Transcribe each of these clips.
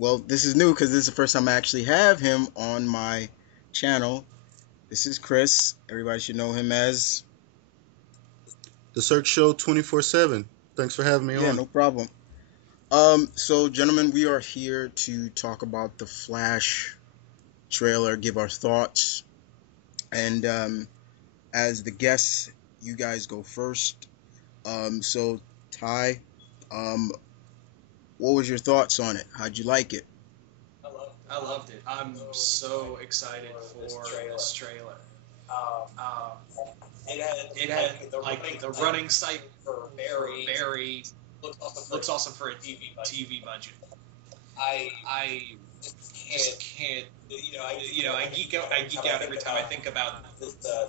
Well, this is new because this is the first time I actually have him on my channel. This is Chris. Everybody should know him as. The Sirkshow247. Thanks for having me Yeah, on. no problem. So gentlemen, we are here to talk about the Flash trailer, give our thoughts, and as the guests, you guys go first. So Ty, um, what was your thoughts on it? How'd you like it? I loved it. I'm so excited for this trailer. Um, it had like the running site for Barry looks awesome for a TV budget. I just can't. I geek out. I geek out every time I think about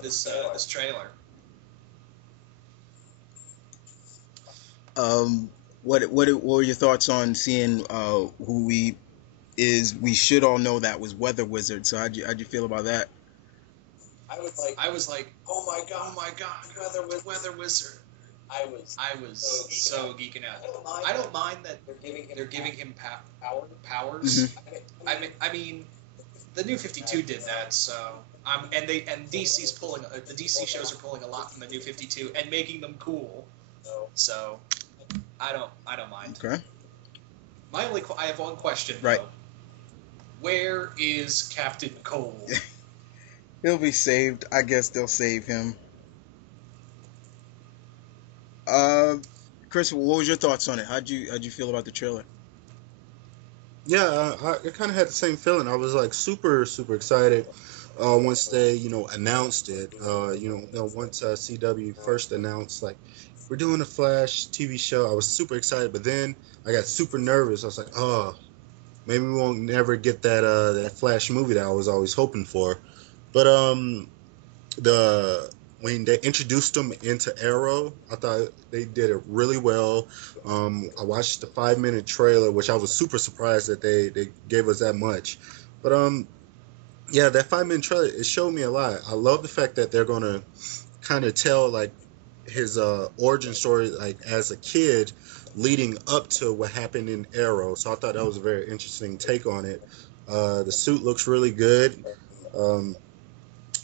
this trailer. What were your thoughts on seeing who we should all know that was Weather Wizard? So how'd you feel about that? I was like, oh my god, Weather Wizard. I was so geeking out. I don't mind that they're giving him powers. Mm-hmm. I mean, the New 52 did that, so and DC's pulling the DC shows are pulling a lot from the New 52 and making them cool. So I don't mind. Okay. I have one question Right. though. Where is Captain Cold? He'll be saved. I guess they'll save him. Chris, what was your thoughts on it? How'd you feel about the trailer? Yeah, I kind of had the same feeling. I was like super excited once they announced it. Once CW first announced like we're doing a Flash TV show. I was super excited, but then I got super nervous. I was like, oh, maybe we won't never get that Flash movie that I was always hoping for. But when they introduced them into Arrow, I thought they did it really well. I watched the 5-minute trailer, which I was super surprised that they gave us that much. But yeah, that 5-minute trailer, it showed me a lot. I love the fact that they're gonna kind of tell like his origin story, like as a kid, leading up to what happened in Arrow. So I thought that was a very interesting take on it. The suit looks really good. Um,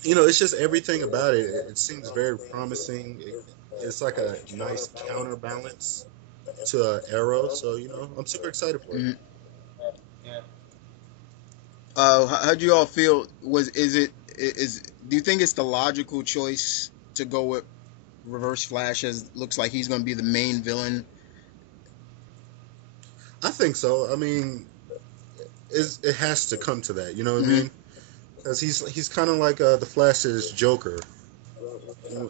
it's just everything about it. It seems very promising. It's like a nice counterbalance to Arrow. So I'm super excited for it. Mm-hmm. Yeah. How'd you all feel? Do you think it's the logical choice to go with Reverse Flash, as looks like he's going to be the main villain? I think so. I mean, it has to come to that. You know what I Mm-hmm. mean? Because he's kind of like the Flash's Joker.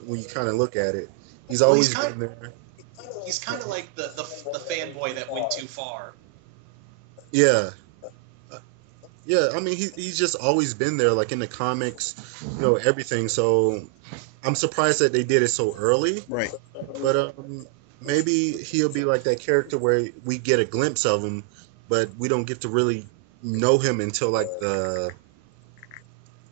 When you kind of look at it, he's always been there. He's kind of like the fanboy that went too far. Yeah. Yeah, I mean, he's just always been there, like in the comics, everything. So I'm surprised that they did it so early. Right. But maybe he'll be like that character where we get a glimpse of him, but we don't get to really know him until like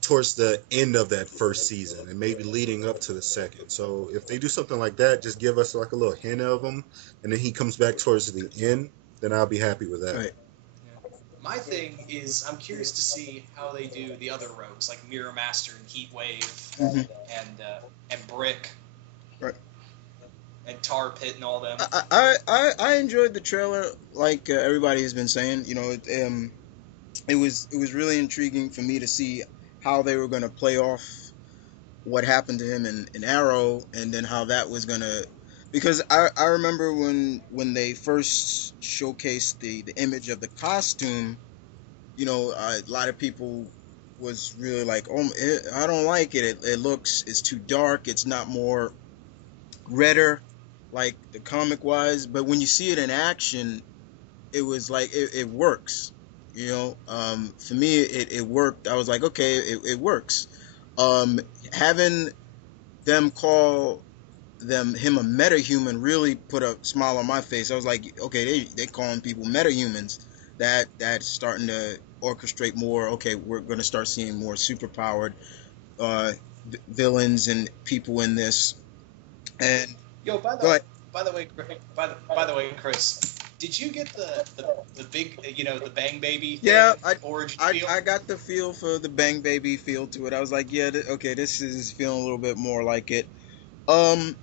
towards the end of that first season and maybe leading up to the second. So if they do something like that, just give us like a little hint of him, and then he comes back towards the end, then I'll be happy with that. Right. My thing is, I'm curious to see how they do the other rogues, like Mirror Master and Heat Wave, Mm-hmm. and Brick, Right. and Tar Pit and all them. I enjoyed the trailer, like everybody has been saying. It was really intriguing for me to see how they were going to play off what happened to him in Arrow, and then how that was going to, because I remember when they first showcased the image of the costume, a lot of people was really like, oh, I don't like it. It's too dark. It's not more redder like the comic wise. But when you see it in action, it was like it works. For me, it worked. I was like, okay, it works. Having them call him a metahuman really put a smile on my face. I was like, okay, they calling people metahumans. That's starting to orchestrate more. Okay, we're going to start seeing more superpowered villains and people in this. And Yo, by go ahead. the way, Chris, Did you get the big the Bang Baby thing Yeah, origin I feel? I got the feel for the Bang Baby feel to it. I was like, yeah, okay, this is feeling a little bit more like it. Um,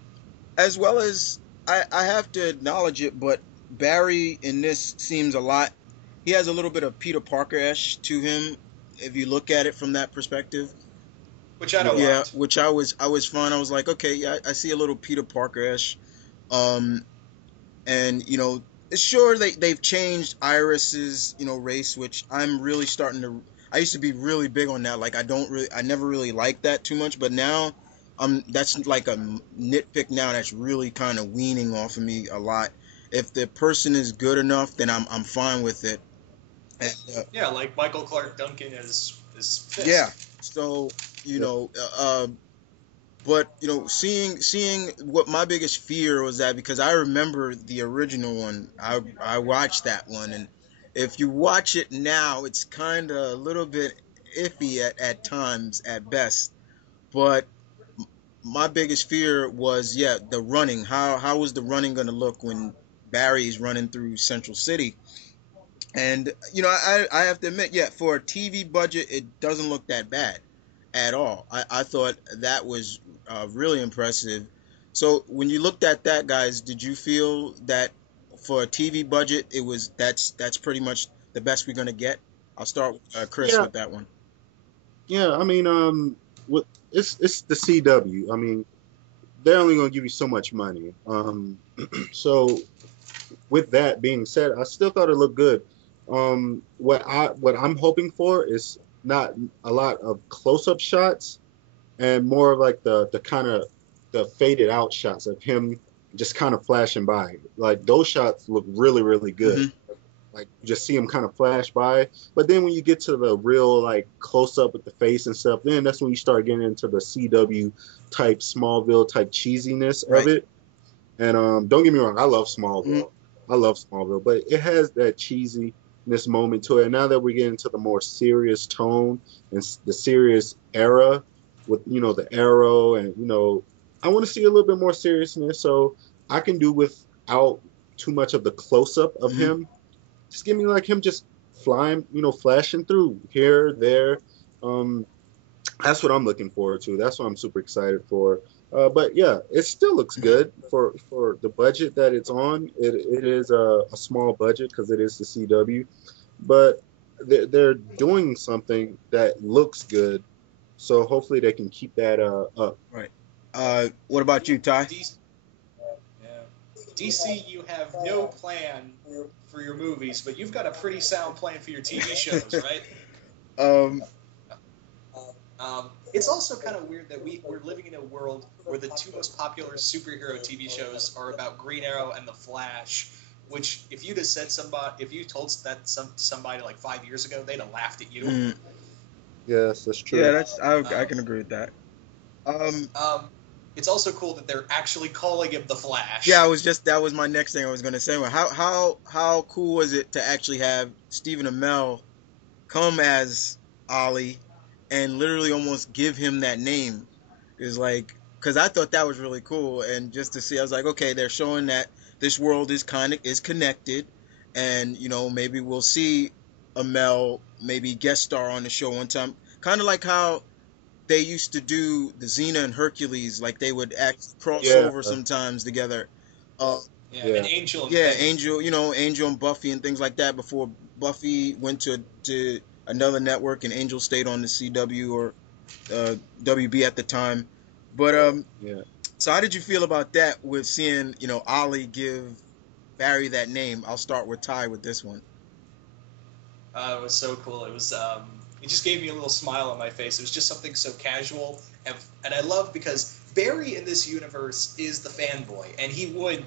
as well as I have to acknowledge it, but Barry in this seems a lot. He has a little bit of Peter Parker-ish to him if you look at it from that perspective. Which I don't Yeah. Yeah, mind. which I was fine. I was like, okay, yeah, I see a little Peter Parker-ish. Um, and sure they've changed Iris's race, which I'm really starting to. I used to be really big on that. Like I never really liked that too much, but now that's like a nitpick now that's really kind of weaning off of me a lot. If the person is good enough, then I'm fine with it. And, Yeah, like Michael Clark Duncan as yeah, Fisk. so you Yep. know, but seeing what my biggest fear was that because I remember the original one, I watched that one, and if you watch it now, it's kind of a little bit iffy at times at best. But my biggest fear was, yeah, the running. How was the running going to look when Barry's running through Central City? And I have to admit, yeah, for a TV budget, it doesn't look that bad at all. I thought that was really impressive. So when you looked at that, guys, did you feel that for a TV budget, that's pretty much the best we're gonna get? I'll start with Chris Yeah. with that one. Yeah. I mean, what it's the CW. I mean, they're only gonna give you so much money. So with that being said, I still thought it looked good. What I'm hoping for is not a lot of close up shots and more of like the kind of the faded out shots of him just kind of flashing by. Like those shots look really good. Hmm. Like you just see him kind of flash by. But then when you get to the real like close up with the face and stuff, then that's when you start getting into the CW type Smallville type cheesiness of Right. it. And don't get me wrong, I love Hmm. Smallville. I love Smallville, but it has that cheesiness moment to it. And now that we're getting to the more serious tone and the serious era with the Arrow and I want to see a little bit more seriousness. So I can do without too much of the close up of Hmm. him. Just give me like him just flying, flashing through here, there. Um, that's what I'm looking forward to. That's what I'm super excited for. But yeah, it still looks good for the budget that it's on. It is a small budget because it is the CW, but they're doing something that looks good. So hopefully they can keep that up. Right. What about you, Ty? DC, yeah. DC, you have no plan for your movies, but you've got a pretty sound plan for your TV shows, right? um. It's also kind of weird that we're living in a world where the two most popular superhero TV shows are about Green Arrow and The Flash. Which, if you'd have said if you told that somebody like 5 years ago, they'd have laughed at you. Mm, Yes, that's yeah, true. I Um, can agree with that. Um. um, it's also cool that they're actually calling him The Yeah, Flash. that was my next thing I was gonna say. Well, how cool was it to actually have Stephen Amell come as Ollie and literally almost give him that name? Is like because I thought that was really cool, and just to see, I was like, okay, they're showing that this world is connected, and maybe we'll see Amell maybe guest star on the show one time, kind of like how they used to do the Xena and Hercules, like they would act Yeah, crossover sometimes together. Uh, Yeah, and yeah, Angel and yeah, Faith. Angel and Buffy and things like that before Buffy went to another network and Angel stayed on the CW or WB at the time. But yeah. so how did you feel about that with seeing Ollie give Barry that name? I'll start with Ty with this one. It was so cool. It just gave me a little smile on my face. It was just something so casual, and I love because Barry in this universe is the fanboy, and he would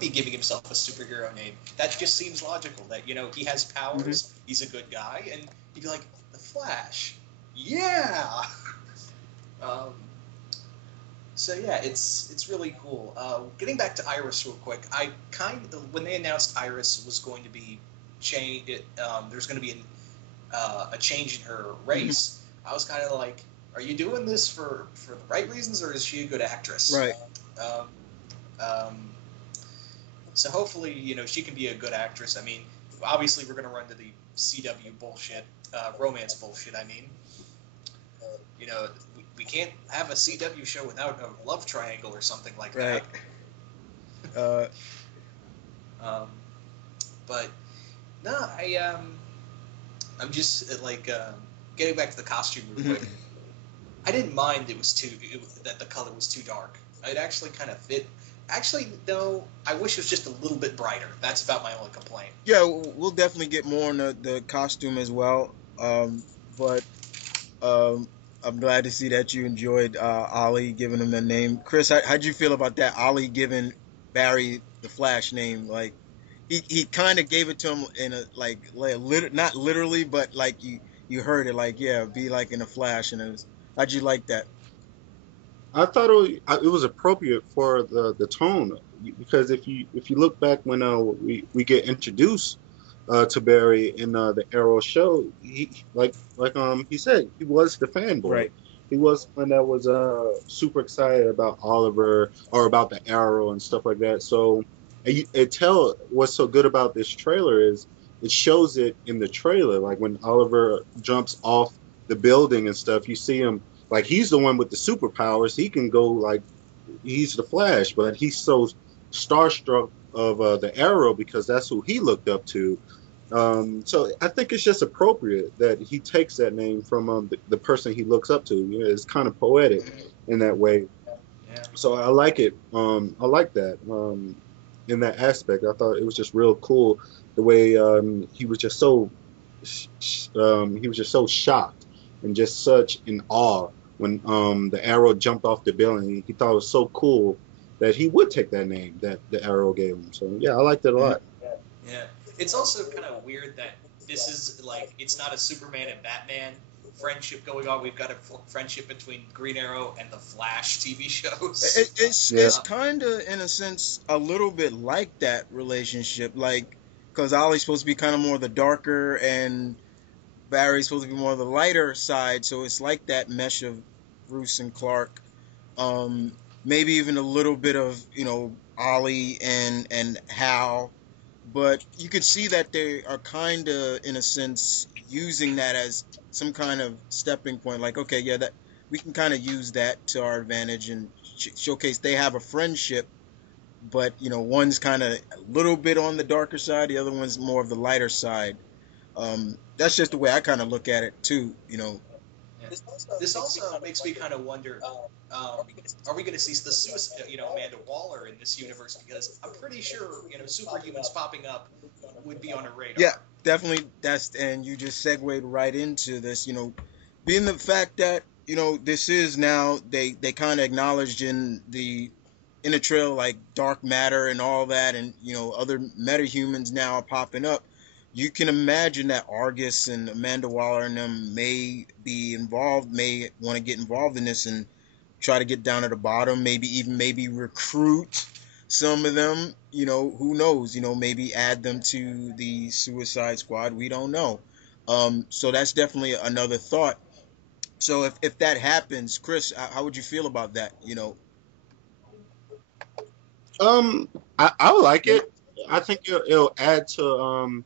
be giving himself a superhero name. That just seems logical. That he has Hmm. powers, he's a good guy, and he'd be like the Flash. Yeah. um, so yeah, it's really cool. Getting back to Iris real quick, I when they announced Iris was going to be there's going to be a change in her Hmm. race. I was kind of like, are you doing this for the right reasons, or is she a good actress? Right. Um, um, So hopefully, she can be a good actress. I mean, obviously we're gonna run into the CW bullshit, romance bullshit. I mean, we can't have a CW show without a love triangle or something like Right. that. But no, I'm just getting back to the costume real quick. I didn't mind that the color was too dark. It actually kind of fit. Actually, no, I wish it was just a little bit brighter. That's about my only complaint. Yeah, we'll definitely get more on the costume as well. But I'm glad to see that you enjoyed Ollie giving him the name. Chris, how'd you feel about that? Ollie giving Barry the Flash name, like he kind of gave it to him in a not literally, but like you heard it, like, yeah, be like in a Flash, and how'd you like that? I thought it was appropriate for the tone, because if you look back when we get introduced to Barry in the Arrow show, he he said, he was the fanboy. Right. He was one that was super excited about Oliver, or about the Arrow and stuff like that. So what's so good about this trailer is it shows it in the trailer, like when Oliver jumps off the building and stuff. You see him, like, he's the one with the superpowers. He can go, like, he's the Flash, but he's so starstruck of the Arrow because that's who he looked up to. So I think it's just appropriate that he takes that name from the person he looks up to. It's kind of poetic in that way. Yeah. So I like it. I like that in that aspect. I thought it was just real cool the way he was just so shocked and just such in awe when the Arrow jumped off the building. He thought it was so cool that he would take that name that the Arrow gave him. So yeah, I liked it a lot. Yeah. It's also kind of weird that this is it's not a Superman and Batman friendship going on. We've got a friendship between Green Arrow and the Flash TV shows. It's kind of, in a sense, a little bit like that relationship, like, because Ollie's supposed to be kind of more the darker, and Barry's supposed to be more the lighter side, so it's like that mesh of Bruce and Clark. Maybe even a little bit of Ollie and Hal, but you could see that they are kind of, in a sense, using that as some kind of stepping point. Like, okay, yeah, that we can kind of use that to our advantage and showcase they have a friendship, but one's kind of a little bit on the darker side, the other one's more of the lighter side. That's just the way I kind of look at it too. Yeah. This also makes me kind of wonder, are we going to see the suicide, Amanda Waller in this universe? Because I'm pretty sure, superhumans popping up would be on her radar. Yeah, definitely. And you just segued right into this, being the fact that, this is now, they kind of acknowledged in the trail, like dark matter and all that, and, other metahumans now are popping up. You can imagine that Argus and Amanda Waller and them may be involved, may want to get involved in this and try to get down to the bottom, maybe recruit some of them, who knows, maybe add them to the Suicide Squad. We don't know. So that's definitely another thought. So if that happens, Chris, how would you feel about that? I like it. I think it'll add to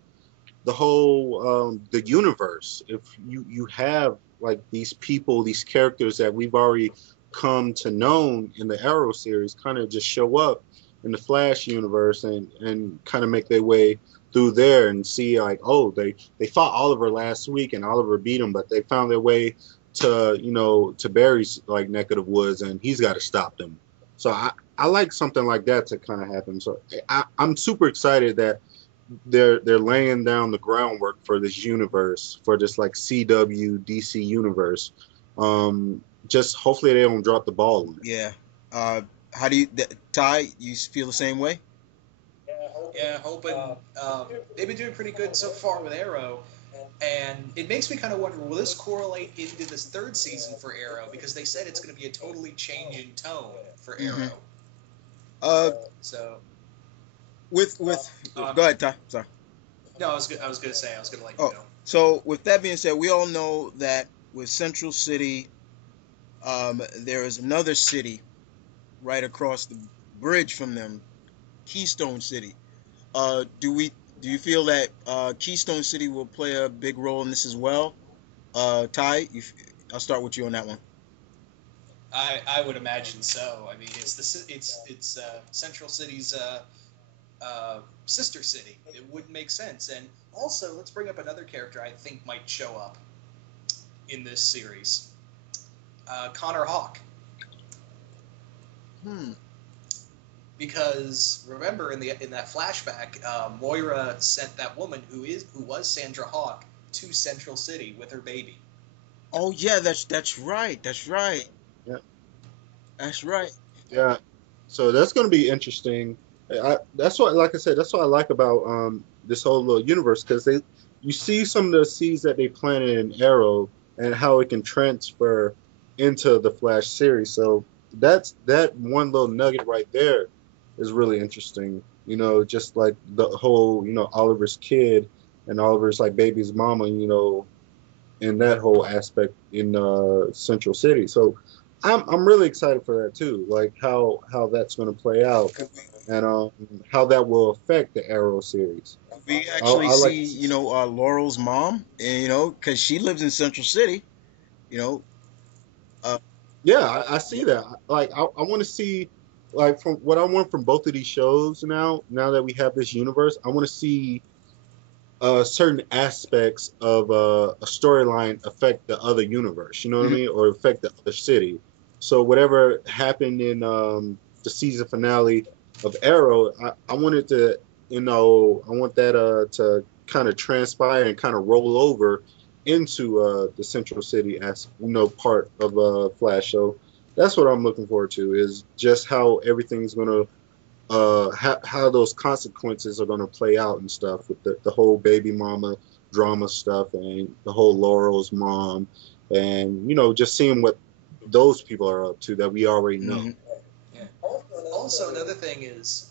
the whole the universe. If you have like these people, these characters that we've already come to know in the Arrow series, kind of just show up in the Flash universe and kind of make their way through there and see, like, oh, they fought Oliver last week and Oliver beat him, but they found their way to Barry's like neck of the woods, and he's got to stop them. So I like something like that to kind of happen. So I'm super excited that they're laying down the groundwork for this universe, for this like CW DC universe. Just hopefully they don't drop the ball on it. Yeah. How do you, Ty? You feel the same way? Yeah, hoping. They've been doing pretty good so far with Arrow, and it makes me kind of wonder, will this correlate into this third season for Arrow? Because they said it's going to be a totally change in tone for Arrow. So. Go ahead, Ty. Sorry. No, I was going to say, I was going to let you know. So with that being said, we all know that with Central City, there is another city right across the bridge from them, Keystone City. Do you feel that Keystone City will play a big role in this as well? Ty, I'll start with you on that one. I would imagine so. I mean, it's Central City's sister city. It would make sense. And also, let's bring up another character I think might show up in this series. Connor Hawk. Hmm. Because remember in that flashback, Moira sent that woman who was Sandra Hawk to Central City with her baby. Oh yeah, that's right. That's right. Yeah. That's right. Yeah. So that's going to be interesting. That's what, like I said, that's what I like about this whole little universe because you see some of the seeds that they planted in Arrow and how it can transfer into the Flash series. So that one little nugget right there is really interesting. Just like the whole, Oliver's kid and Oliver's like baby's mama, in that whole aspect in Central City. So I'm really excited for that too, like how that's going to play out and how that will affect the Arrow series. We actually I like see, to see. Laurel's mom, and because she lives in Central City, you know, uh, Yeah, I see that. Like I want to see like from what I want from both of these shows now that we have this universe, I want to see certain aspects of a storyline affect the other universe, you know what I mhm. mean, or affect the other city. So whatever happened in the season finale of Arrow, I wanted to, I want that to kind of transpire and kind of roll over into the Central City as part of Flash. So that's what I'm looking forward to is just how everything's gonna how those consequences are going to play out and stuff with the whole baby mama drama stuff and the whole Laurel's mom and just seeing what those people are up to that we already know. Mhm. Yeah. Also, another thing is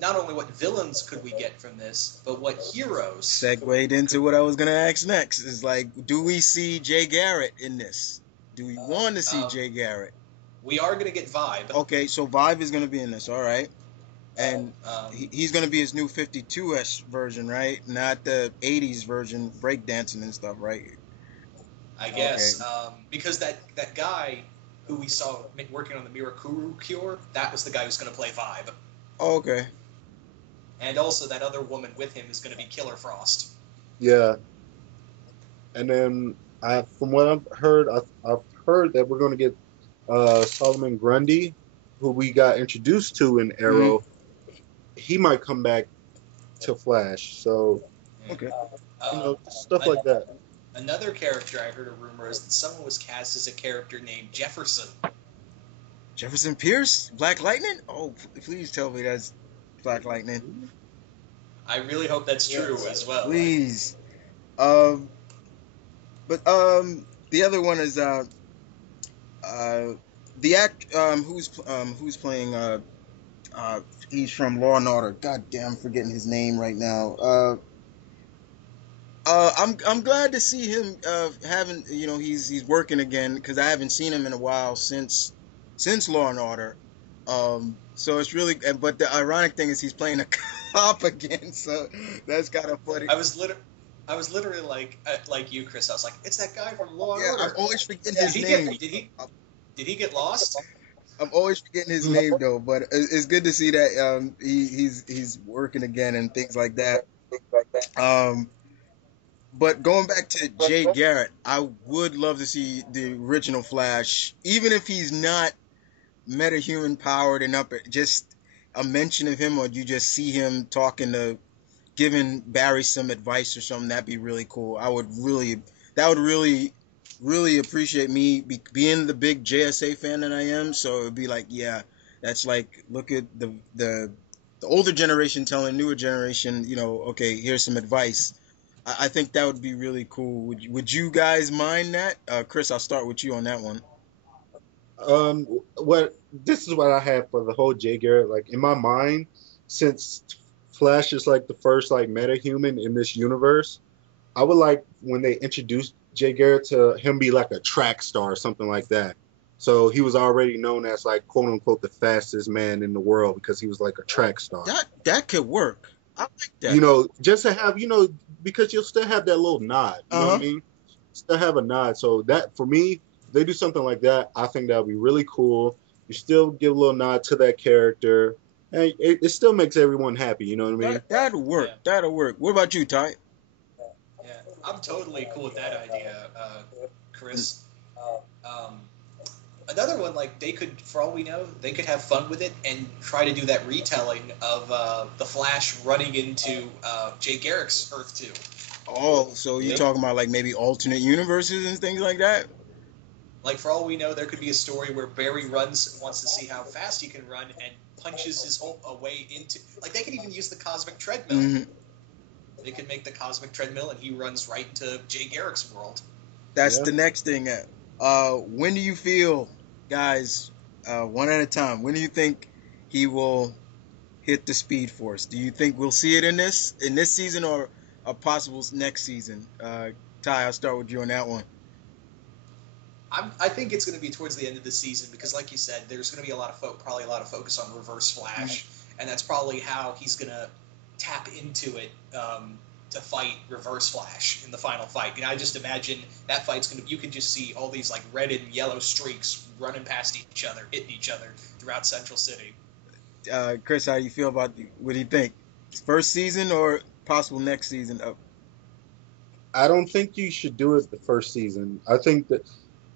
not only what villains could we get from this, but what heroes Segued into could. what I was gonna ask next. Is like, do we see Jay Garrett in this? Do we want to see Um, Jay Garrett? we are going to get Vibe. Okay, so Vibe is gonna be in this. All right, and Um, he's gonna be his new 52s version, right? Not the 80s version, breakdancing and stuff, right? I Okay. guess because that guy who we saw working on the Mirakuru cure, that was the guy who's going to play Vibe, Okay. and also that other woman with him is going to be Killer Frost. Yeah, and then from what I've heard that we're going to get Solomon Grundy, who we got introduced to in Hmm. Arrow. He might come back to Flash. So Yeah. Okay. stuff An- like that. Another character I heard a rumor is that someone was cast as a character named Jefferson. Jefferson Pierce, Black Lightning. Oh, please tell me that's Black Lightning. I really hope that's true as well. Please. Um, but the other one is uh, the act who's playing uh, he's from Law and Order. God damn, I'm forgetting his name right now. I'm glad to see him having he's working again because I haven't seen him in a while since Law and Order. So it's really, but the ironic thing is he's playing a cop again, so that's kind of funny. I was literally like you, Chris. I was like, it's that guy from Law and Yeah, I'm Order. always forgetting Did his he name. get did he get lost? I'm always forgetting his name though, but it's good to see that he's working again and things like that. Um, but going back to Jay Garrett, I would love to see the original Flash, even if he's not metahuman powered and up. Just a mention of him, or you just see him talking to, giving Barry some advice or something. That'd be really cool. That would really appreciate me being the big JSA fan that I am. So it'd be like, yeah, that's like, look at the older generation telling newer generation, okay, here's some advice. I think that would be really cool. Would you guys mind that? Chris, I'll start with you on that one. What this is what I have for the whole Jay Garrett. Like in my mind, since Flash is like the first like meta-human in this universe, I would like when they introduce Jay Garrett to him be like a track star or something like that. So he was already known as like quote unquote the fastest man in the world because he was like a track star. That could work. I like that. You know, just to have, you know, because you'll still have that little nod. You know what I mean? Still have a nod. So that for me, if they do something like that, I think that would be really cool. You still give a little nod to that character, and it still makes everyone happy. You know what I mean? That'll work. Yeah. That'll work. What about you, Ty? Yeah, I'm totally cool with that idea, Chris. Another one, like, they could, for all we know, they could have fun with it and try to do that retelling of the Flash running into Jay Garrick's Earth 2. Oh, so you're talking about, like, maybe alternate universes and things like that? Like, for all we know, there could be a story where Barry wants to see how fast he can run and punches his whole way into... Like, they could even use the cosmic treadmill. Mm-hmm. They could make the cosmic treadmill and he runs right into Jay Garrick's world. That's the next thing. When do you feel, guys, one at a time, when do you think he will hit the Speed Force? Do you think we'll see it in this season or a possible next season? Ty, I'll start with you on that one. I think it's going to be towards the end of the season because, like you said, there's going to be probably a lot of focus on Reverse Flash, and that's probably how he's going to tap into it to fight Reverse Flash in the final fight. And I just imagine that fight's going to... You can just see all these, like, red and yellow streaks running past each other, hitting each other throughout Central City. Chris, how do you feel about... What do you think? First season or possible next season? I don't think you should do it the first season. I think that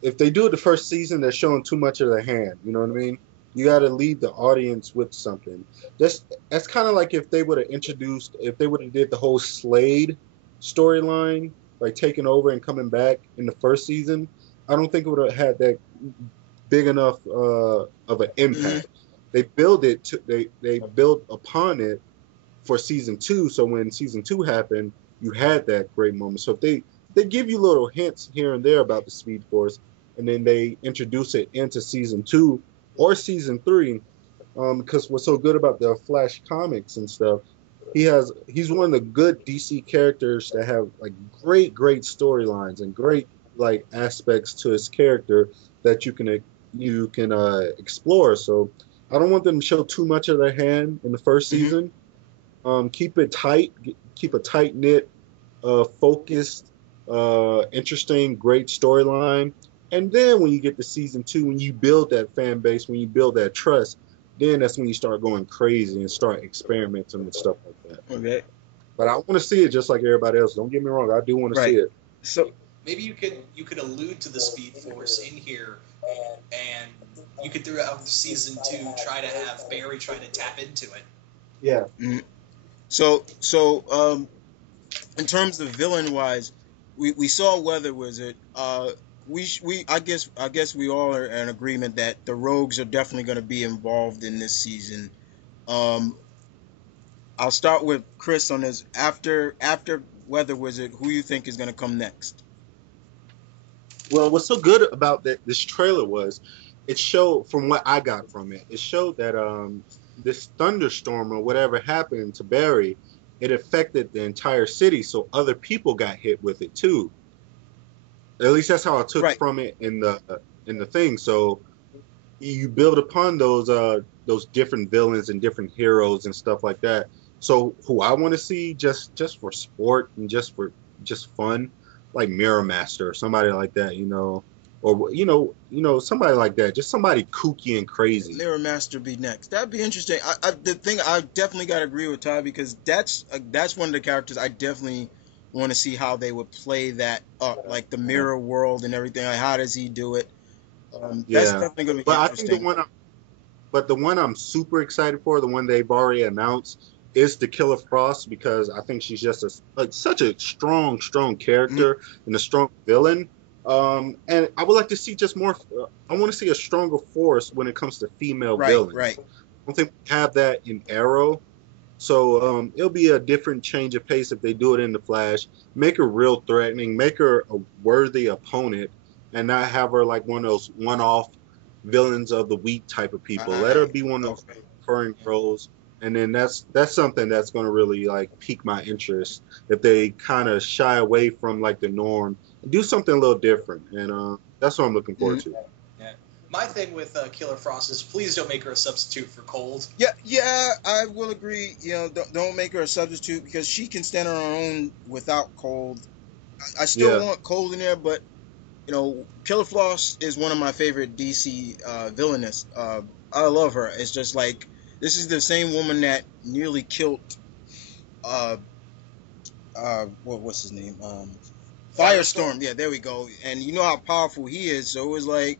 if they do it the first season, they're showing too much of their hand. You know what I mean? You got to leave the audience with something. That's kind of like if they would have did the whole Slade storyline, like taking over and coming back in the first season. I don't think it would have had that big enough of an impact. Mm-hmm. They built upon it for season 2. So when season 2 happened, you had that great moment. So if they give you little hints here and there about the Speed Force, and then they introduce it into season 2 or season 3, because what's so good about the Flash comics and stuff, he's one of the good DC characters that have like great storylines and great like aspects to his character that you can explore. So I don't want them to show too much of their hand in the first season. Keep it tight, keep a tight knit, focused, interesting, great storyline. And then when you get to season 2, when you build that fan base, when you build that trust, then that's when you start going crazy and start experimenting with stuff like that. Okay. But I want to see it just like everybody else. Don't get me wrong. I do want to see it. So maybe you could allude to the Speed Force in here, and you could throughout season 2 try to have Barry try to tap into it. Yeah. Mm-hmm. So in terms of villain wise, we saw Weather Wizard. I guess we all are in agreement that the Rogues are definitely going to be involved in this season. I'll start with Chris on this. After Weather Wizard, who you think is going to come next? Well, what's so good about this trailer was it showed, from what I got from it, it showed that this thunderstorm or whatever happened to Barry, it affected the entire city, so other people got hit with it too. At least that's how I took from it in the thing. So you build upon those different villains and different heroes and stuff like that. So who I want to see just for sport and just fun, like Mirror Master or somebody like that, or somebody like that, just somebody kooky and crazy. Mirror Master be next. That'd be interesting. I definitely got to agree with Ty because that's one of the characters I definitely want to see how they would play that up, like the mirror world and everything. Like, how does he do it? That's definitely going to be interesting. The one I'm super excited for, the one they've already announced, is the Killer Frost, because I think she's just such a strong character and a strong villain. And I would like to see just more. I want to see a stronger force when it comes to female villains. Right. I don't think we have that in Arrow. So it'll be a different change of pace if they do it in the Flash. Make her real threatening. Make her a worthy opponent, and not have her like one of those one-off villains of the week type of people. Let her be one of those recurring roles, and then that's something that's going to really like pique my interest if they kind of shy away from like the norm and do something a little different. And that's what I'm looking forward to. Yeah. my thing with Killer Frost is please don't make her a substitute for Cold. Yeah, I will agree. You know, don't make her a substitute because she can stand on her own without Cold. I still Yeah. want Cold in there, but you know, Killer Frost is one of my favorite DC villainous. I love her. It's just like this is the same woman that nearly killed uh what's his name? Firestorm. Yeah, there we go. And you know how powerful he is. So it was like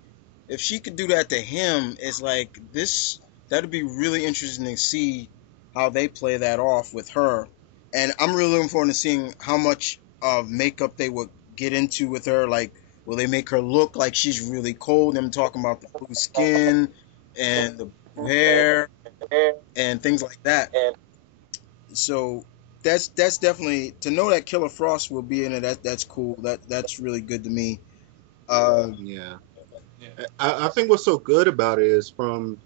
if she could do that to him, it's like this that'd be really interesting to see how they play that off with her. And I'm really looking forward to seeing how much makeup they would get into with her. Like, will they make her look like she's really cold? I'm talking about the blue skin and the blue hair and things like that. So that's definitely to know that Killer Frost will be in it. That's cool. That's really good to me. Yeah. Yeah. I think what's so good about it is from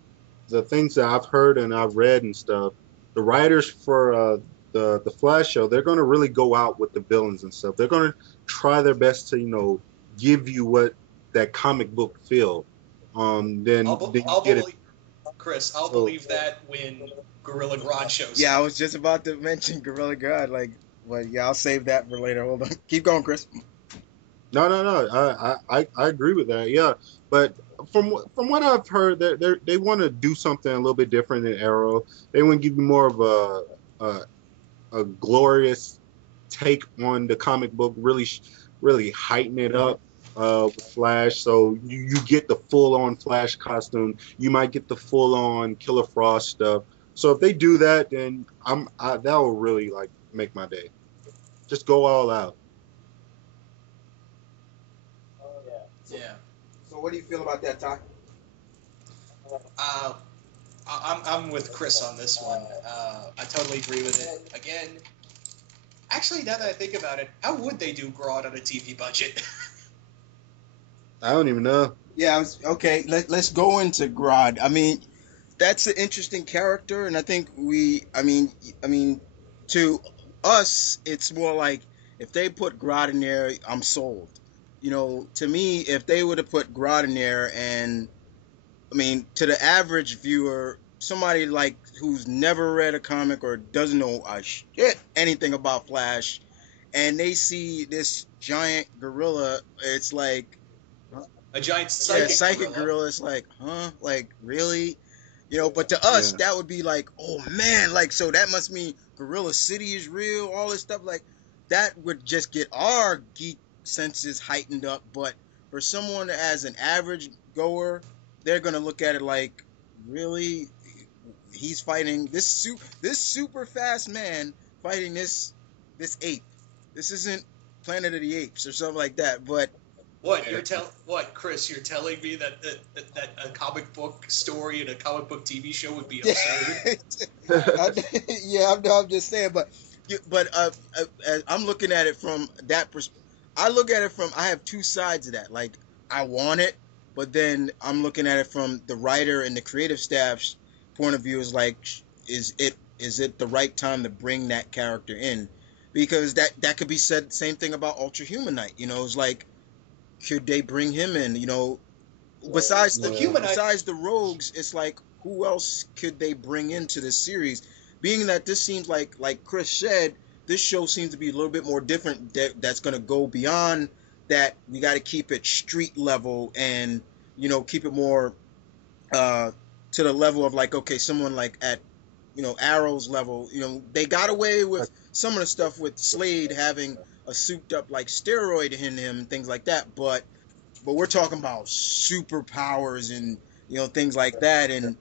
the things that I've heard and I've read and stuff, the writers for the Flash show, they're going to really go out with the villains and stuff. They're going to try their best to give you what that comic book feel. Then you I'll get it. believe, Chris. I'll So believe that when Gorilla Grodd shows Yeah, I up. was just about to mention Gorilla God. Like, well, yeah, I'll save that for later. Hold on, keep going, Chris. no. I agree with that. Yeah, but from what I've heard, they want to do something a little bit different than Arrow. They want to give you more of a glorious take on the comic book, really heighten it up with Flash. So you get the full on Flash costume. You might get the full on Killer Frost stuff. So if they do that, then that will really like make my day. Just go all out. Yeah. So, what do you feel about that, Ty? Uh, I'm with Chris on this one. I totally agree with it. Again, actually, now that I think about it, how would they do Grodd on a TV budget? I don't even know. Yeah, okay. Let's go into Grodd. I mean, that's an interesting character, and I think to us, it's more like if they put Grodd in there, I'm sold. You know, to me, if they would have put Grodd in there, and I mean, to the average viewer, somebody like who's never read a comic or doesn't know a shit anything about Flash, and they see this giant gorilla, it's like A giant yeah, psychic, psychic gorilla. gorilla. It's like, huh? Like, really? You know, but to us, Yeah. that would be like, oh man, like, so that must mean Gorilla City is real, all this stuff. Like, that would just get our geek senses heightened up. But for someone as an average goer, they're going to look at it like, really? He's fighting this super fast man fighting this ape. This isn't Planet of the Apes or something like that. But What, Chris? You're telling me that a comic book story and a comic book TV show would be yeah, absurd? yeah, I'm just saying, but I'm looking at it from that perspective. I look at it from I have two sides of that. Like I want it, but then I'm looking at it from the writer and the creative staff's point of view. Is like, is it the right time to bring that character in? Because that could be said same thing about Ultra Humanite. You know, it's like could they bring him in? You know, besides the Humanite. besides the rogues, it's like who else could they bring into this series? Being that this seems like Chris said, this show seems to be a little bit more different. That's going to go beyond that. We got to keep it street level and keep it more to the level of like okay, someone like at Arrow's level. They got away with some of the stuff with Slade having a souped up like steroid in him and things like that, but we're talking about superpowers and things like that, and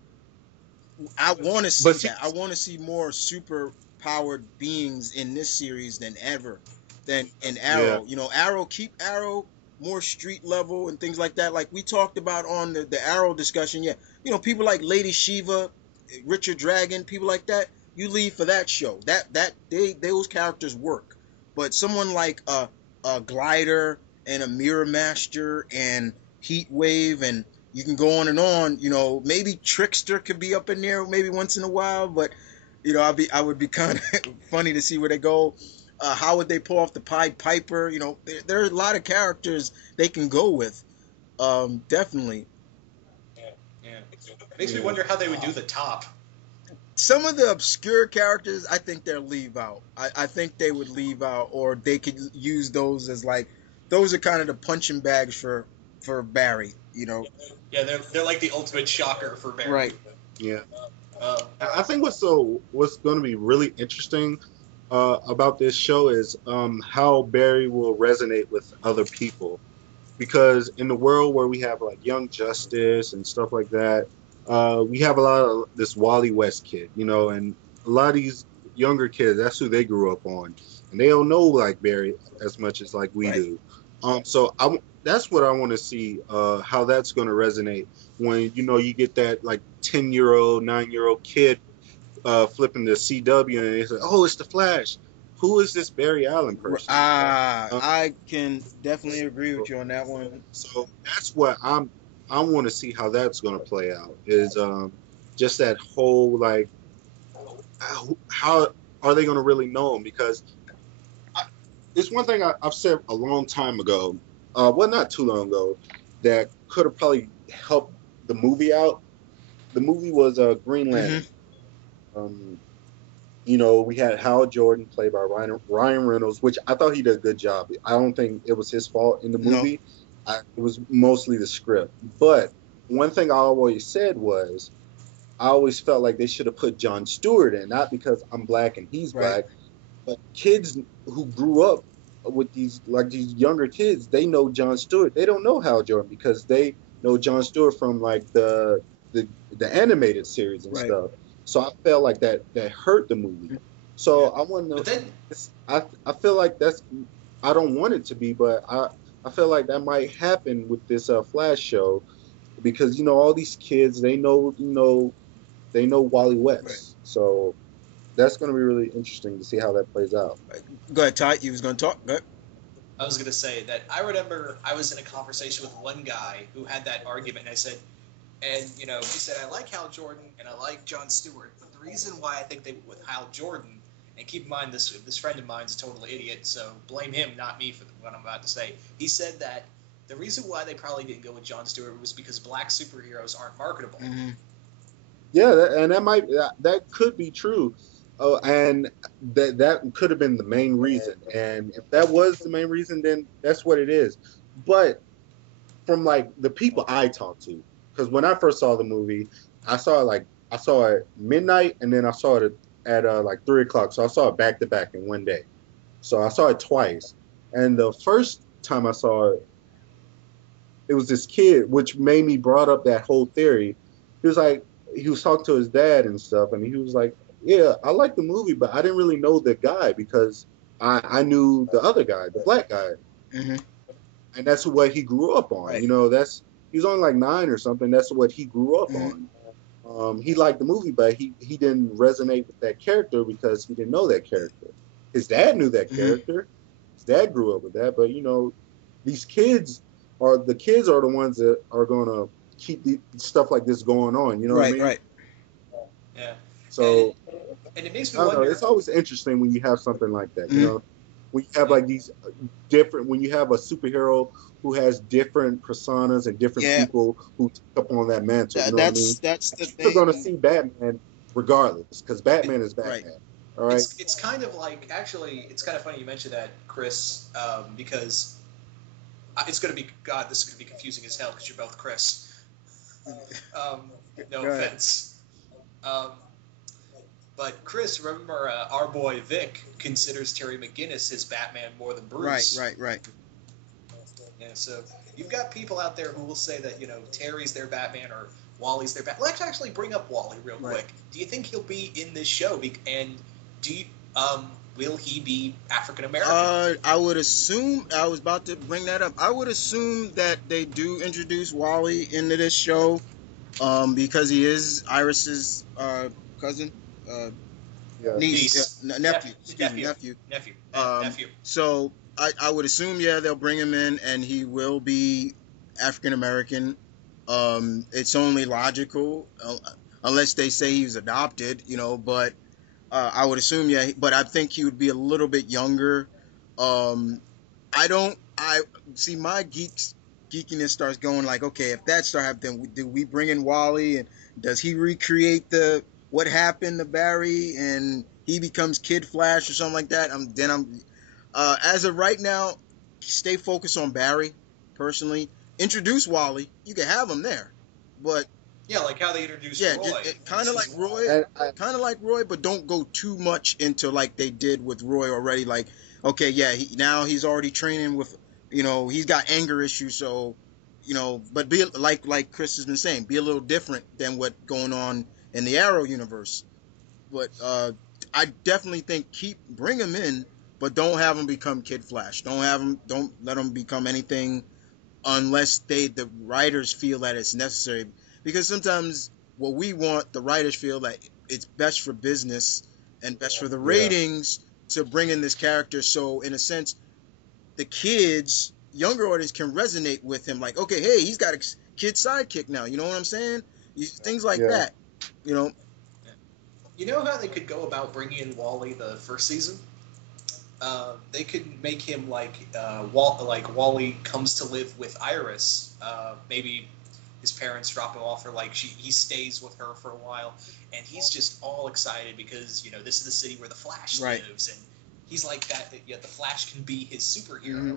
I want to see that. I want to see more super powered beings in this series than ever than in Arrow. Keep Arrow more street level and things like that, like we talked about on the Arrow discussion. Yeah, people like Lady Shiva, Richard Dragon, people like that, you leave for that show. Those characters work. But someone like a Glider and a Mirror Master and Heat Wave, and you can go on and on. Maybe Trickster could be up in there maybe once in a while, but I would be kind of funny to see where they go. How would they pull off the Pied Piper? There are a lot of characters they can go with. Definitely. Makes me wonder how they would do the top. Some of the obscure characters, I think they'll leave out. I think they would leave out, or they could use those as like, those are kind of the punching bags for Barry, you know. Yeah, they're like the ultimate shocker for Barry. Right. Yeah. Um, I think what's going to be really interesting about this show is how Barry will resonate with other people, because in the world where we have like Young Justice and stuff like that, we have a lot of this Wally West kid, you know, and a lot of these younger kids, that's who they grew up on, and they don't know like Barry as much as like we Right. do. So that's what I want to see, how that's going to resonate when, you know, you get that like 10-year-old, 9-year-old kid flipping the CW and they say, "Oh, it's the Flash. Who is this Barry Allen person?" I can definitely agree with you on that one. So that's what I want to see how that's going to play out. Is just that whole like how are they going to really know him? Because it's one thing I've said a long time ago, well, not too long ago, that could have probably helped the movie out. The movie was Green Lantern. You know, we had Hal Jordan played by Ryan Reynolds, which I thought he did a good job. I don't think it was his fault in the No. movie. It was mostly the script. But one thing I always said was, I always felt like they should have put Jon Stewart in, not because I'm black and he's Right. black, but kids who grew up with these younger kids, they know Jon Stewart. They don't know Hal Jordan because they know Jon Stewart from like the animated series and Right. stuff. So I felt like that hurt the movie. So I want but to. then, I feel like that's. I don't want it to be, but I feel like that might happen with this Flash show, because you know all these kids, they know Wally West. Right. So that's going to be really interesting to see how that plays out. Go ahead, Ty. You was gonna talk. Go ahead. I was going to say that I remember I was in a conversation with one guy who had that argument, and I said, and you know, he said, I like Hal Jordan and I like Jon Stewart, but the reason why I think they went with Hal Jordan, and keep in mind this friend of mine's a total idiot, so blame him, not me, for what I'm about to say. He said that the reason why they probably didn't go with Jon Stewart was because black superheroes aren't marketable. Mm-hmm. Yeah, that could be true. And that could have been the main reason. And if that was the main reason, then that's what it is. But from like the people I talked to, because when I first saw the movie, I saw it midnight, and then I saw it at like 3 o'clock. So I saw it back to back in one day. So I saw it twice. And the first time I saw it, it was this kid, which made me brought up that whole theory. He was talking to his dad and stuff, and he was like, "Yeah, I like the movie, but I didn't really know the guy because I knew the other guy, the black guy, Mm-hmm. and that's what he grew up on. Right. You know, he was only like 9 or something. That's what he grew up on. He liked the movie, but he didn't resonate with that character because he didn't know that character. His dad knew that character. His dad grew up with that, but you know, these kids are the ones that are going to keep stuff like this going on. You know what I mean? Right. Yeah. So, and it makes me I don't know. wonder. It's always interesting when you have something like that. You know, when you have like these when you have a superhero who has different personas and different people who take up on that mantle. You know what I mean? That's the thing. You're going to see Batman regardless, because Batman is Batman. Right. All right. It's kind of like, actually, it's kind of funny you mentioned that, Chris, because it's going to be, God, this is going to be confusing as hell because you're both Chris. No offense. But Chris, remember our boy Vic considers Terry McGinnis his Batman more than Bruce. Right. Yeah, so you've got people out there who will say that, you know, Terry's their Batman or Wally's their Batman. Let's actually bring up Wally real quick. Do you think he'll be in this show? And do you, will he be African American? I would assume, I was about to bring that up. I would assume that they do introduce Wally into this show, because he is Iris's cousin, niece, nephew. Nephew. So I would assume, they'll bring him in, and he will be African American. It's only logical, unless they say he's adopted, you know. But I would assume, but I think he would be a little bit younger. I see my geeks geekiness starts going, like, okay, if that start happening, do we bring in Wally, and does he recreate what happened to Barry and he becomes Kid Flash or something like that? As of right now, stay focused on Barry. Personally, introduce Wally. You can have him there, but Yeah, like how they introduced Roy. kind of like Roy, but don't go too much into like they did with Roy already. Like, okay, yeah, now he's already training with, he's got anger issues, so, but be like Chris has been saying, be a little different than what going on in the Arrow universe. But I definitely think bring him in, but don't have him become Kid Flash. Don't let him become anything unless the writers feel that it's necessary, because sometimes what we want, the writers feel that it's best for business and best for the ratings to bring in this character, so in a sense the younger audience can resonate with him, like, okay, hey, he's got a kid sidekick now, you know what I'm saying? Things like that, You know how they could go about bringing in Wally the first season? They could make him like Wally comes to live with Iris. Maybe his parents drop him off, or like he stays with her for a while, and he's just all excited because this is the city where the Flash lives, and he's like that. The Flash can be his superhero. Mm-hmm.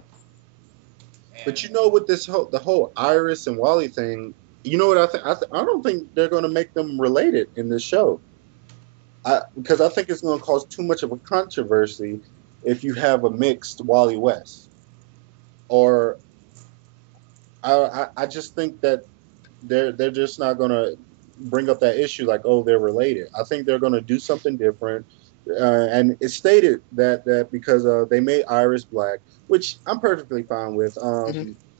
But with the whole Iris and Wally thing, you know what I think? I don't think they're going to make them related in this show. Because I think it's going to cause too much of a controversy if you have a mixed Wally West. Or I just think that they're just not going to bring up that issue like, oh, they're related. I think they're going to do something different. And it's stated that because they made Iris black, which I'm perfectly fine with.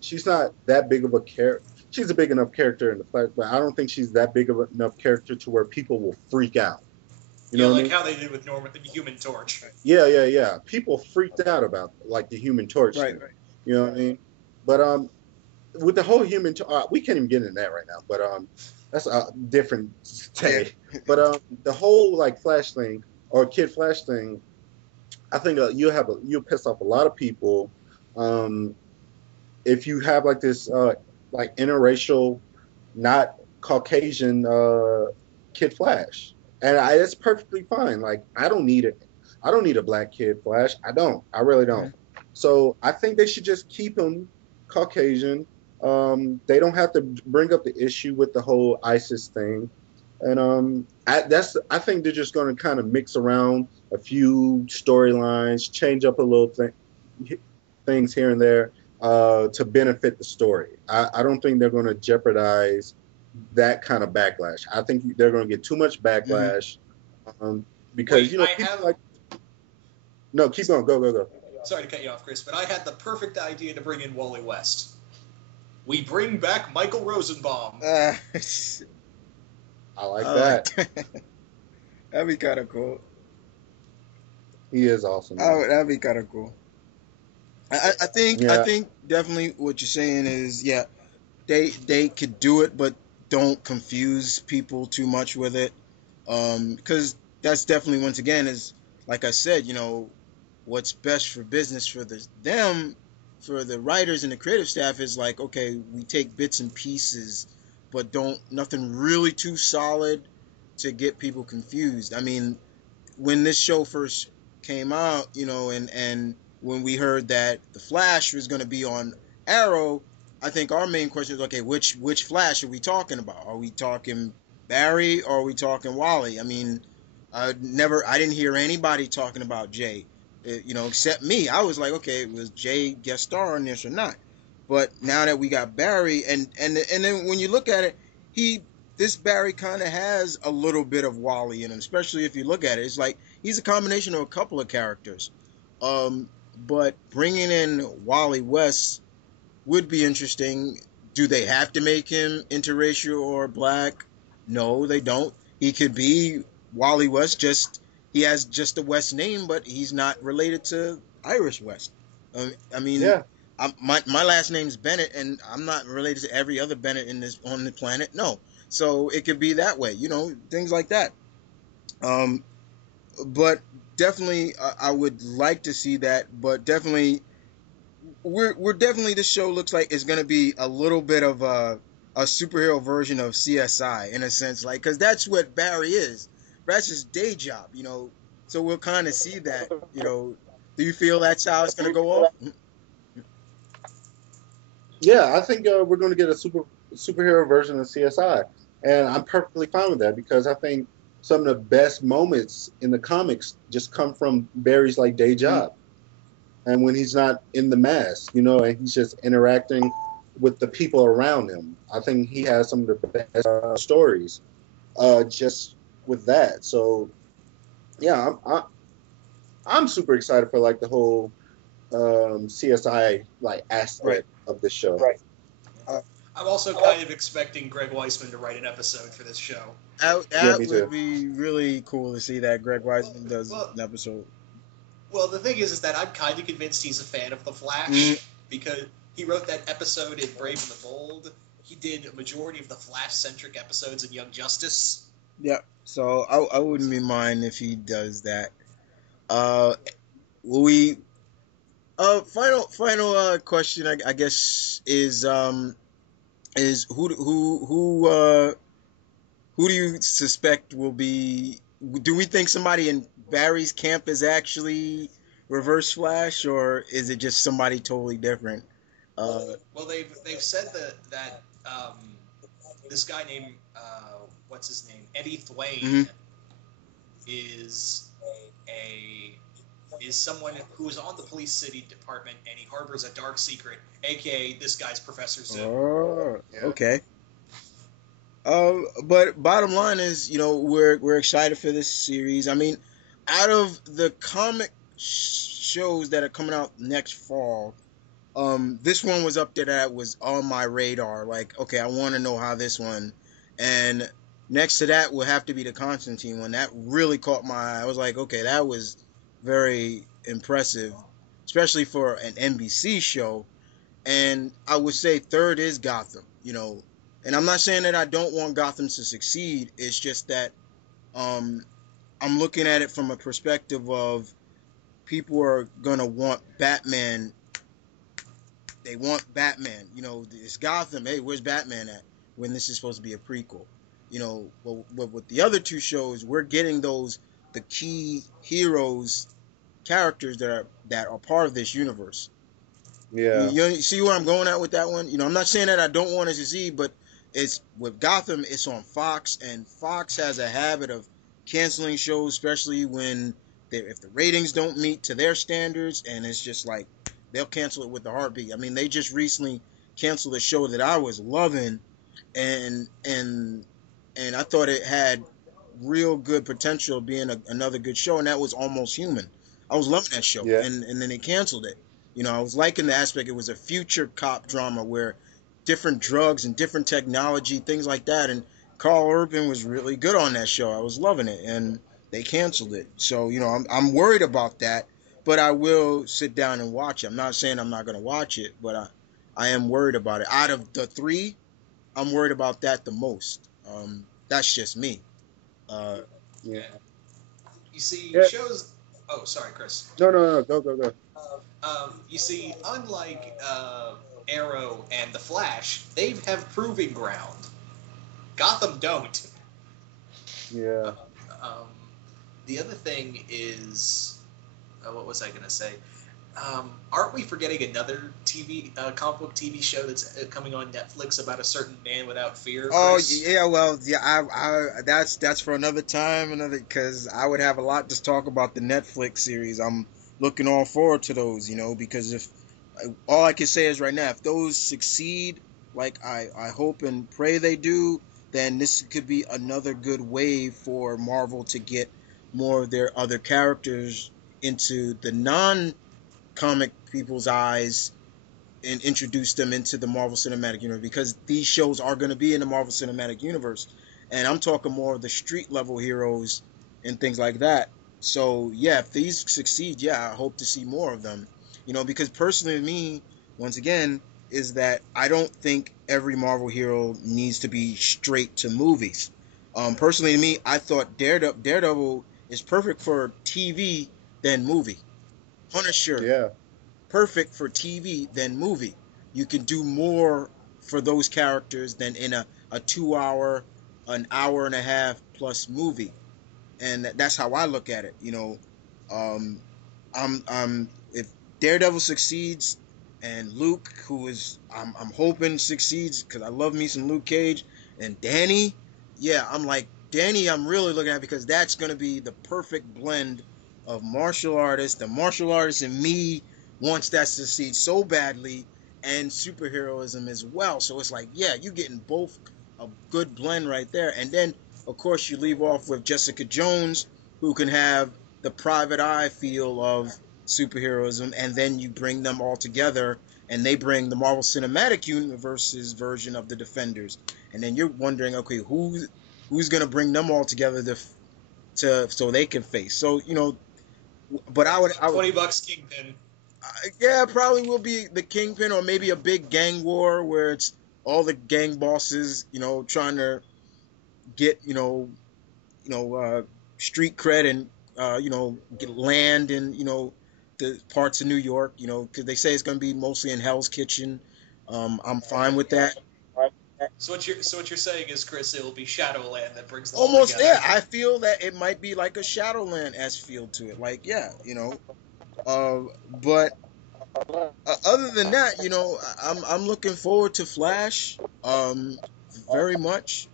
She's not that big of a character. She's a big enough character in the Flash, but I don't think she's that big of enough character to where people will freak out. You know like how they did with the Human Torch. Yeah. People freaked out about like the Human Torch. Right. You know what I mean? But with the whole Human Torch, we can't even get into that right now. But that's a different day. But the whole like Flash thing or Kid Flash thing, I think you'll piss off a lot of people if you have like this like interracial, not Caucasian Kid Flash. And it's perfectly fine. Like I don't need a black Kid Flash. I really don't. Mm-hmm. So I think they should just keep him Caucasian. They don't have to bring up the issue with the whole ISIS thing. And I think they're just going to kind of mix around a few storylines, change up a little things here and there to benefit the story. I don't think they're going to jeopardize that kind of backlash. I think they're going to get too much backlash because no, keep going, go. Sorry to cut you off, Chris, but I had the perfect idea to bring in Wally West. We bring back Michael Rosenbaum. I like that. That'd be kind of cool. He is awesome. That'd be kind of cool. I think definitely what you're saying is they could do it, but don't confuse people too much with it, because that's definitely, once again, is like I said, what's best for business for for the writers and the creative staff is like, okay, we take bits and pieces, but nothing really too solid to get people confused. I mean, when this show first came out, and when we heard that the Flash was going to be on Arrow, I think our main question is, okay, which Flash are we talking about? Are we talking Barry or are we talking Wally? I mean, I didn't hear anybody talking about Jay, except me. I was like, okay, was Jay guest star on this or not? But now that we got Barry, and then when you look at it, this Barry kind of has a little bit of Wally in him, especially if you look at it. It's like he's a combination of a couple of characters. But bringing in Wally West would be interesting. Do they have to make him interracial or black? No, they don't. He could be Wally West, he has just a West name, but he's not related to Irish West. I mean, my last name's Bennett, and I'm not related to every other Bennett on the planet. No, so it could be that way. Things like that. But definitely, I would like to see that. But definitely, we're definitely, this show looks like it's gonna be a little bit of a superhero version of CSI in a sense, like, because that's what Barry is. That's his day job, you know. So we'll kind of see that, you know. Do you feel that's how it's gonna go off? Yeah, I think we're going to get a superhero version of CSI, and I'm perfectly fine with that because I think some of the best moments in the comics just come from Barry's like day job, and when he's not in the mask, and he's just interacting with the people around him. I think he has some of the best stories just with that. So yeah, I'm super excited for like the whole CSI like Right. aspect of the show. Uh, I'm also kind of expecting Greg Weisman to write an episode for this show. Yeah, that me would too. be really cool to see that Greg Well, Weisman does well, an episode. well, the thing is that I'm kind of convinced he's a fan of The Mm, Flash because he wrote that episode in Brave and the Bold. He did a majority of the Flash-centric episodes in Young Justice. yeah. So I wouldn't be mind if he does that. Uh, will we final question, I guess, is who do you suspect will be? Do we think somebody in Barry's camp is actually Reverse Flash, or is it just somebody totally different? Well, they've said that this guy named what's his name, Eddie Mhm. Thwain, is a is someone who is on the police city department and he harbors a dark secret, aka this guy's Professor Zoom. Oh, Yeah. okay. But bottom line is, you know, we're excited for this series. I mean, out of the comic shows that are coming out next fall, this one was up there that was on my radar. Like, okay, I want to know how this one, and next to that will have to be the Constantine one. That really caught my eye. I was like, okay, that was very impressive, especially for an NBC show. And I would say third is Gotham, you know. And I'm not saying that I don't want Gotham to succeed. It's just that um, I'm looking at it from a perspective of people are gonna want Batman. They want Batman. You know, it's Gotham. Hey, where's Batman at? When this is supposed to be a prequel. You know, but with the other two shows, we're getting those the key heroes, characters that are part of this universe. Yeah. You see where I'm going at with that one? You know, I'm not saying that I don't want to succeed, but it's with Gotham, it's on Fox, and Fox has a habit of canceling shows, especially when if the ratings don't meet to their standards, and it's just like they'll cancel it with the heartbeat. I mean, they just recently canceled a show that I was loving, and and and I thought it had real good potential of being another good show, and that was Almost Human. I was loving that show, Yeah. and then they canceled it. You know, I was liking the aspect. It was a future cop drama where different drugs and different technology, things like that. And Carl Urban was really good on that show. I was loving it, and they canceled it. So you know, I'm worried about that, but I will sit down and watch it. I'm not saying I'm not going to watch it, but I am worried about it. Out of the three, I'm worried about that the most. That's just me. Uh, Yeah. Yeah. You see, Yeah. shows. Oh, sorry, Chris. No. Go. You see, unlike Arrow and The Flash, they have proving ground. Gotham don't. Yeah. Um, the other thing is, what was I going to say? Aren't we forgetting another comic book TV show that's coming on Netflix about a certain man without fear? oh Chris? yeah, well yeah, that's for another time, another because I would have a lot to talk about the Netflix series. I'm looking all forward to those, you know, because if all I can say is right now, if those succeed, like I hope and pray they do, then this could be another good way for Marvel to get more of their other characters into the non comic people's eyes and introduce them into the Marvel Cinematic Universe, because these shows are going to be in the Marvel Cinematic Universe, and I'm talking more of the street level heroes and things like that. So yeah, if these succeed, yeah, I hope to see more of them. You know, because personally, to me, once again, is that I don't think every Marvel hero needs to be straight to movies. Personally, to me, I thought Daredevil is perfect for TV than movie. Punisher, Yeah. perfect for TV than movie. You can do more for those characters than in a 2 hour, an hour and a half plus movie. And that's how I look at it. Um, I'm if Daredevil succeeds and Luke, who is I'm hoping succeeds because I love me some Luke Cage and Danny. Yeah, I'm like Danny. I'm really looking at because that's gonna be the perfect blend of martial artist. The martial artist in me wants that to succeed so badly, and superheroism as well. So it's like, yeah, you're getting both a good blend right there. And then of course you leave off with Jessica Jones, who can have the private eye feel of superheroism, and then you bring them all together, and they bring the Marvel Cinematic Universe's version of the Defenders, and then you're wondering, okay, who's gonna bring them all together to so they can face. So but I would $20 Kingpin. yeah, probably will be the Kingpin, or maybe a big gang war where it's all the gang bosses, trying to get street cred and get land in the parts of New York. Because they say it's going to be mostly in Hell's Kitchen. I'm fine with that. So what you're saying is, Chris, it will be Shadowland that brings them all Almost together. there. I feel that it might be like a Shadowland-esque feel to it. Like, yeah, but other than that, I'm looking forward to Flash, very much.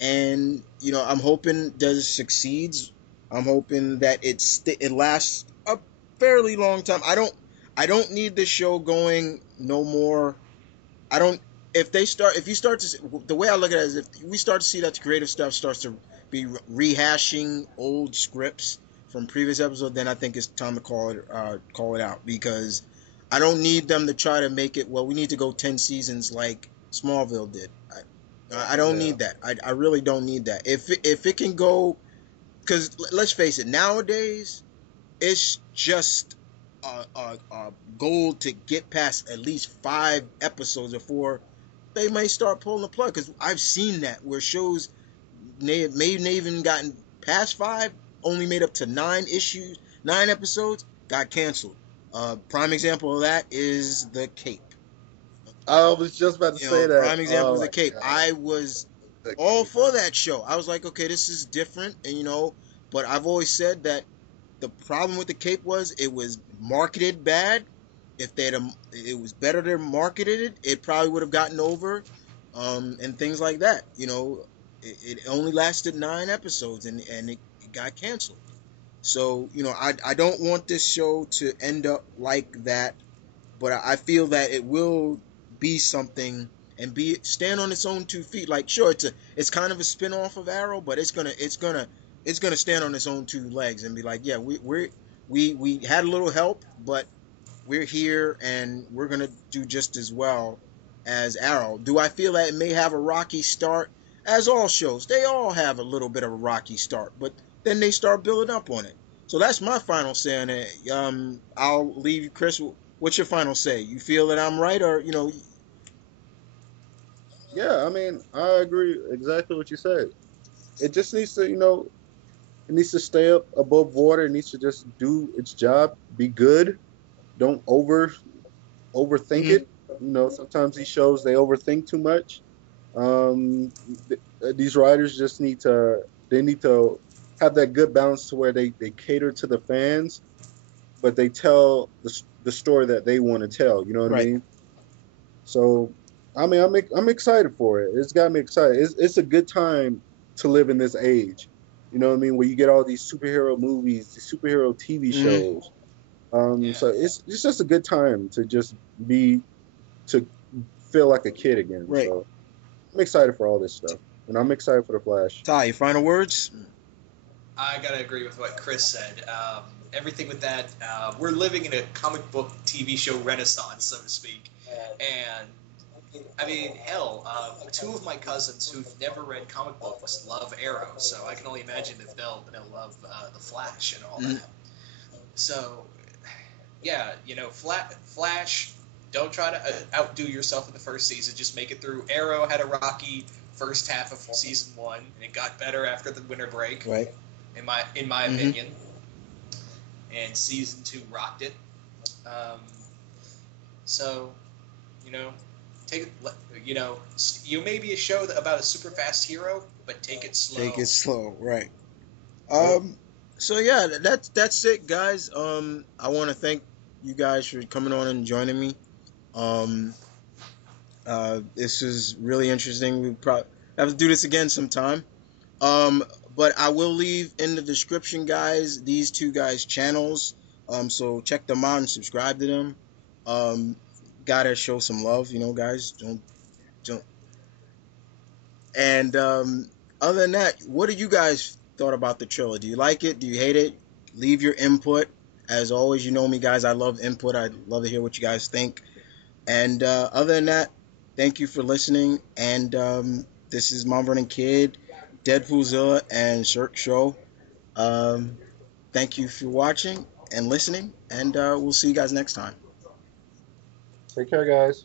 And I'm hoping that it succeeds. I'm hoping that it lasts a fairly long time. I don't need the show going no more. I don't if you start to the way I look at it is if we start to see that the creative stuff starts to be rehashing old scripts from previous episodes, then I think it's time to call it out, because I don't need them to try to make it, well, we need to go 10 seasons like Smallville did. I don't need that. I really don't need that. If it can go, because let's face it, nowadays it's just a goal to get past at least 5 episodes before they may start pulling the plug. Because I've seen that where shows may even gotten past 5, only made up to 9 issues, 9 episodes, got canceled. Prime example of that is The Cape. I was just about to say that. Prime example Oh is The my Cape. god. I was The all Cape. for that show. I was like, okay, this is different, and but I've always said that the problem with The Cape was it was marketed bad. If it was better to marketed it, it probably would have gotten over, and things like that. It only lasted 9 episodes, and it got canceled. So I don't want this show to end up like that, but I feel that it will be something and be stand on its own 2 feet. Like, sure, it's kind of a spin off of Arrow, but it's gonna stand on its own 2 legs and be like, yeah, we had a little help, but we're here and we're gonna do just as well as Arrow. Do I feel that it may have a rocky start? As all shows, they all have a little bit of a rocky start, but then they start building up on it. So that's my final say on it. I'll leave you, Chris. What's your final say? You feel that I'm right, or Yeah, I mean, I agree exactly what you said. It just needs to, it needs to stay up above water. It needs to just do its job, be good. Don't overthink Mhm. it. Sometimes these shows they overthink too much. Um, these writers just need to have that good balance to where they cater to the fans, but they tell the story that they want to tell. You know what I Right? mean? So, I mean, I'm excited for it. It's got me excited. It's a good time to live in this age. You know what I mean? Where you get all these superhero movies, these superhero TV Mhm. shows. Yeah. So it's just a good time to just be to feel like a kid again. Right. So I'm excited for all this stuff, and I'm excited for the Flash. Ty, your final words? I gotta agree with what Chris said. Everything with that, we're living in a comic book TV show renaissance, so to speak. And I mean, hell, 2 of my cousins who've never read comic books love Arrow, so I can only imagine if they'll love the Flash and all Mhm. that. So, yeah, Flash. Don't try to outdo yourself in the first season. Just make it through. Arrow had a rocky first half of season 1, and it got better after the winter break, Right. in my Mhm. opinion. And season 2 rocked it. Um, so, you know, take you know, you may be a show about a super fast hero, but take it Take slow. it slow, right? Yep. So yeah, that's it, guys. I want to thank you guys for coming on and joining me. Um, this is really interesting. We probably have to do this again sometime. Um, but I will leave in the description, guys, these two guys' channels. So check them out and subscribe to them. Um, gotta show some love, guys. Don't. And other than that, what do you guys thought about the trailer? Do you like it? Do you hate it? Leave your input. As always, you know me, guys. I love input. I love to hear what you guys think. And other than that, thank you for listening. And this is Mount Vernon Kid, Deadpoolzilla, and Shirk Show. Um, thank you for watching and listening. And we'll see you guys next time. Take care, guys.